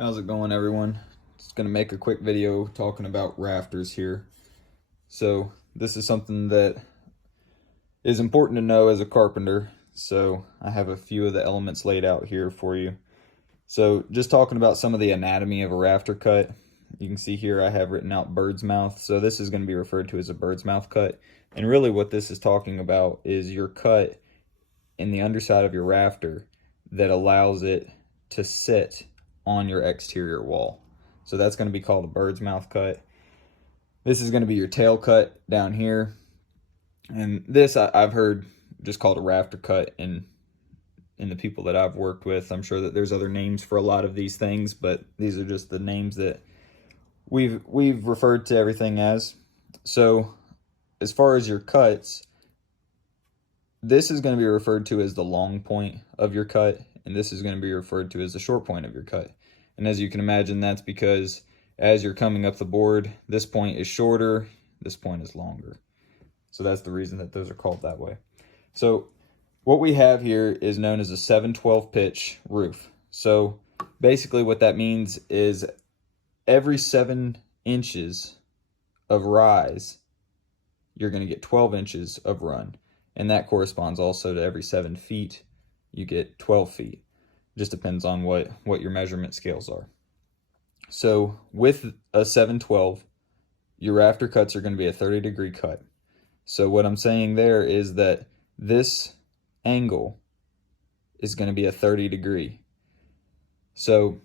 How's it going, everyone? Just gonna make a quick video talking about rafters here. So this is something that is important to know as a carpenter. So I have a few of the elements laid out here for you. So just talking about some of the anatomy of a rafter cut. You can see here I have written out bird's mouth. So this is going to be referred to as a bird's mouth cut. And really what this is talking about is your cut in the underside of your rafter that allows it to sit on your exterior wall. So that's going to be called a bird's mouth cut. This is going to be your tail cut down here. And this I've heard just called a rafter cut in the people that I've worked with. I'm sure that there's other names for a lot of these things, but these are just the names that we've referred to everything as. So as far as your cuts, this is going to be referred to as the long point of your cut, and this is going to be referred to as the short point of your cut. And as you can imagine, that's because as you're coming up the board, this point is shorter, this point is longer. So that's the reason that those are called that way. So what we have here is known as a 7/12 pitch roof. So basically what that means is every 7 inches of rise, you're going to get 12 inches of run. And that corresponds also to every 7 feet, you get 12 feet. Just depends on what your measurement scales are. So with a 7/12, your rafter cuts are going to be a 30-degree cut. So what I'm saying there is that this angle is going to be a 30-degree. So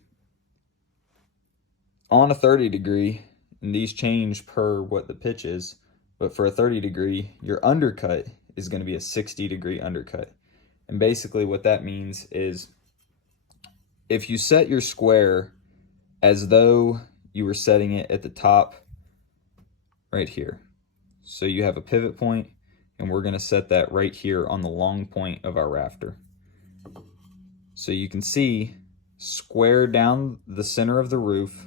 on a 30-degree, and these change per what the pitch is, but for a 30-degree, your undercut is going to be a 60-degree undercut. And basically what that means is if you set your square as though you were setting it at the top right here. So you have a pivot point, and we're going to set that right here on the long point of our rafter. So you can see square down the center of the roof,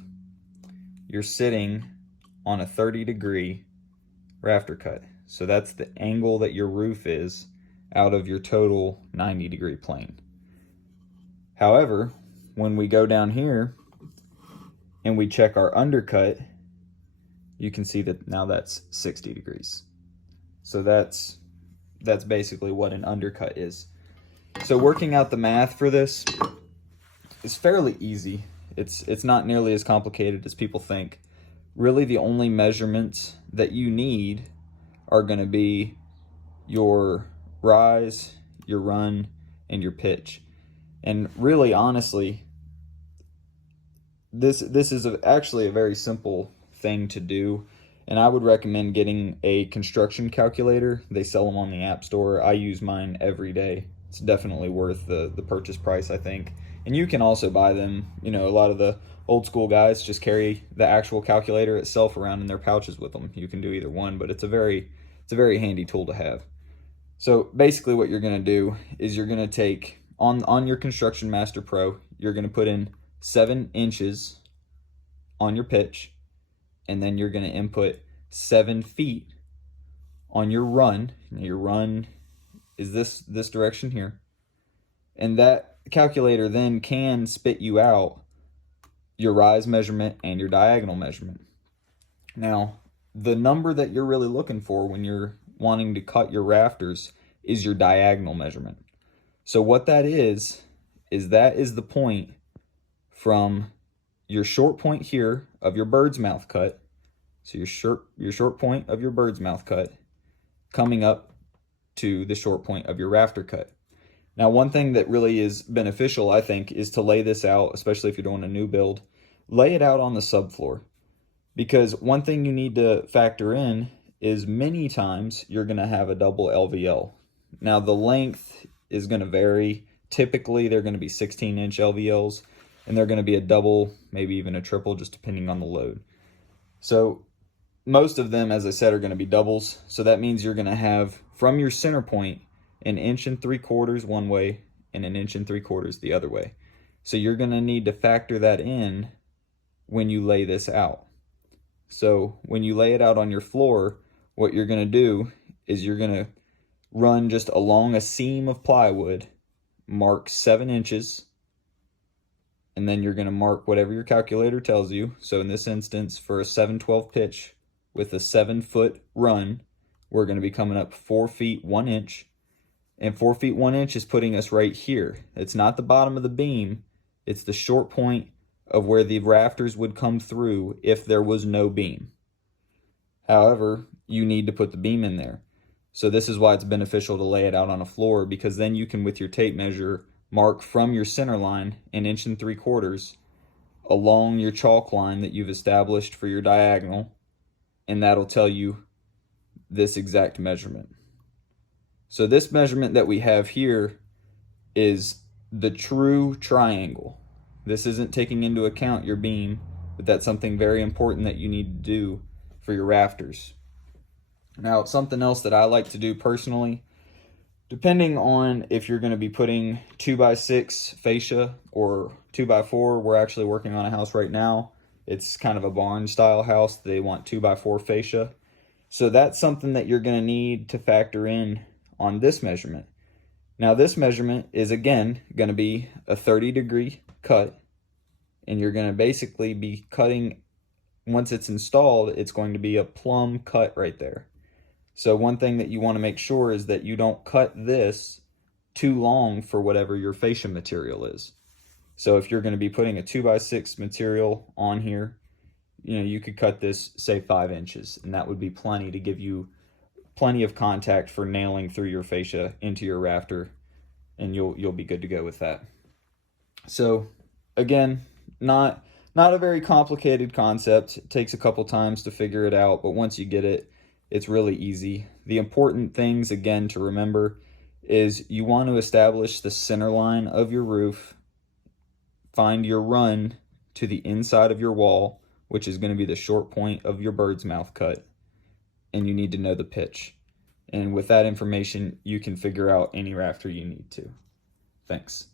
you're sitting on a 30-degree rafter cut. So that's the angle that your roof is out of your total 90-degree plane. However, when we go down here and we check our undercut, you can see that now that's 60 degrees. So that's basically what an undercut is. So working out the math for this is fairly easy. It's not nearly as complicated as people think. Really, the only measurements that you need are going to be your rise, your run, and your pitch. And really, honestly, this is actually a very simple thing to do, and I would recommend getting a construction calculator. They sell them on the App Store. I use mine every day. It's definitely worth the purchase price, I think. And you can also buy them. You know, a lot of the old school guys just carry the actual calculator itself around in their pouches with them. You can do either one, but it's a very handy tool to have. So basically what you're going to do is you're going to take, on your Construction Master Pro, you're going to put in 7 inches on your pitch, and then you're going to input 7 feet on your run. Now your run is this direction here. And that calculator then can spit you out your rise measurement and your diagonal measurement. Now, the number that you're really looking for when you're wanting to cut your rafters is your diagonal measurement. So what that is that is the point from your short point here of your bird's mouth cut. So your short point of your bird's mouth cut coming up to the short point of your rafter cut. Now, one thing that really is beneficial, I think, is to lay this out, especially if you're doing a new build, lay it out on the subfloor. Because one thing you need to factor in is many times you're going to have a double LVL. Now, the length is going to vary. Typically, they're going to be 16-inch LVLs, and they're going to be a double, maybe even a triple, just depending on the load. So most of them, as I said, are going to be doubles. So that means you're going to have, from your center point, 1 3/4 inches one way and 1 3/4 inches the other way. So you're going to need to factor that in when you lay this out. So when you lay it out on your floor, what you're going to do is you're going to run just along a seam of plywood, mark 7 inches, and then you're going to mark whatever your calculator tells you. So in this instance, for a 7/12 pitch with a 7-foot run, we're going to be coming up 4 feet 1 inch. And 4 feet 1 inch is putting us right here. It's not the bottom of the beam. It's the short point of where the rafters would come through if there was no beam. However, you need to put the beam in there. So this is why it's beneficial to lay it out on a floor, because then you can, with your tape measure, mark from your center line 1 3/4 inches along your chalk line that you've established for your diagonal, and that'll tell you this exact measurement. So this measurement that we have here is the true triangle. This isn't taking into account your beam, but that's something very important that you need to do for your rafters. Now, something else that I like to do personally, depending on if you're going to be putting 2x6 fascia or 2x4, we're actually working on a house right now. It's kind of a barn style house. They want 2x4 fascia. So that's something that you're going to need to factor in on this measurement. Now this measurement is again going to be a 30-degree cut, and you're going to basically be cutting, once it's installed, it's going to be a plumb cut right there. So one thing that you want to make sure is that you don't cut this too long for whatever your fascia material is. So if you're going to be putting a 2x6 material on here, you could cut this, say, 5 inches, and that would be plenty to give you plenty of contact for nailing through your fascia into your rafter, and you'll be good to go with that. So again, not a very complicated concept. It takes a couple times to figure it out, but once you get it, it's really easy. The important things, again, to remember is you want to establish the center line of your roof, find your run to the inside of your wall, which is going to be the short point of your bird's mouth cut, and you need to know the pitch. And with that information, you can figure out any rafter you need to. Thanks.